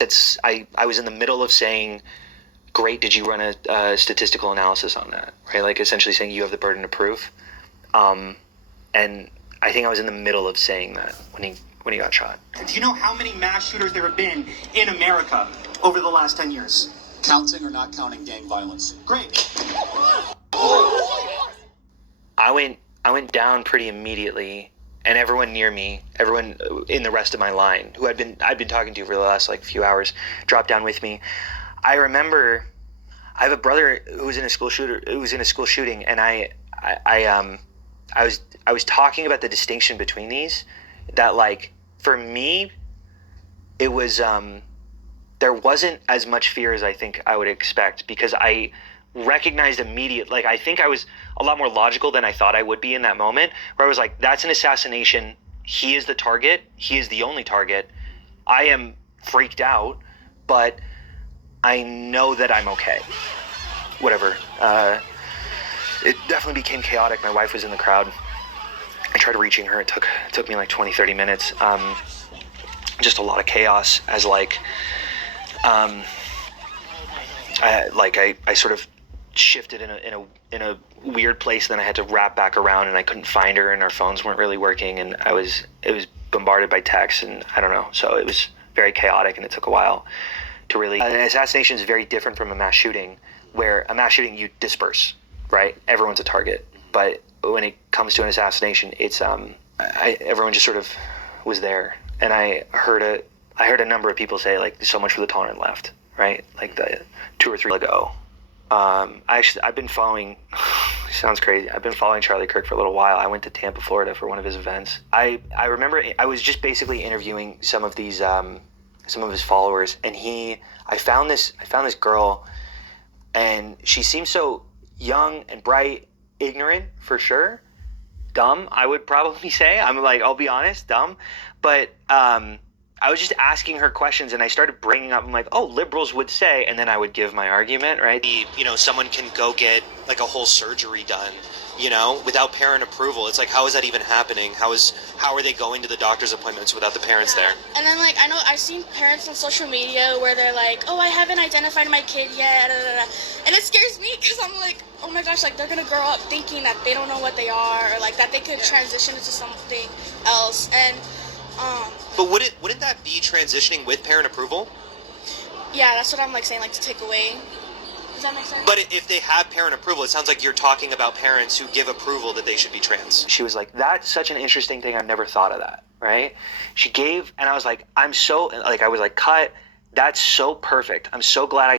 I was in the middle of saying, great, did you run a statistical analysis on that, right? Like essentially saying you have the burden of proof. And I think I was in the middle of saying that when he got shot. Do you know how many mass shooters there have been in America over the last 10 years? Counting or not counting gang violence? Great. I went down pretty immediately, and everyone near me, everyone in the rest of my line, who I'd been talking to for the last few hours, dropped down with me. I remember I have a brother who was in a school shooting, and I was talking about the distinction between these, that for me it was there wasn't as much fear as I think I would expect, because I recognized immediately, I think I was a lot more logical than I thought I would be in that moment, where I was like, that's an assassination. He is the target. He is the only target. I am freaked out, but I know that I'm okay. Whatever. It definitely became chaotic. My wife was in the crowd. I tried reaching her. It took me 20-30 minutes. Just a lot of chaos as I sort of shifted in a weird place. Then I had to wrap back around, and I couldn't find her, and our phones weren't really working, and it was bombarded by texts, and I don't know. So it was very chaotic, and it took a while to really. An assassination is very different from a mass shooting, where a mass shooting you disperse, right? Everyone's a target, but when it comes to an assassination, it's everyone just sort of was there, and I heard a number of people say so much for the tolerant left, right? The 2 or 3 ago. I've been following. Sounds crazy. I've been following Charlie Kirk for a little while. I went to Tampa, Florida for one of his events. I remember I was just basically interviewing some of his followers, and I found this girl, and she seemed so young and bright, ignorant for sure, dumb. I would probably say. I'll be honest, dumb, but I was just asking her questions, and I started bringing up, I'm like, oh, liberals would say, and then I would give my argument, right? Someone can go get a whole surgery done, without parent approval. It's how is that even happening? How are they going to the doctor's appointments without the parents there? And then I know I've seen parents on social media where they're like, oh, I haven't identified my kid yet, and it scares me, because I'm like, oh my gosh, they're gonna grow up thinking that they don't know what they are, or that they could transition into something else, and But wouldn't that be transitioning with parent approval? Yeah, that's what I'm saying, to take away. Does that make sense? But if they have parent approval, it sounds like you're talking about parents who give approval that they should be trans. She was like, that's such an interesting thing. I've never thought of that, right? She gave, and I was like, I was cut. That's so perfect. I'm so glad I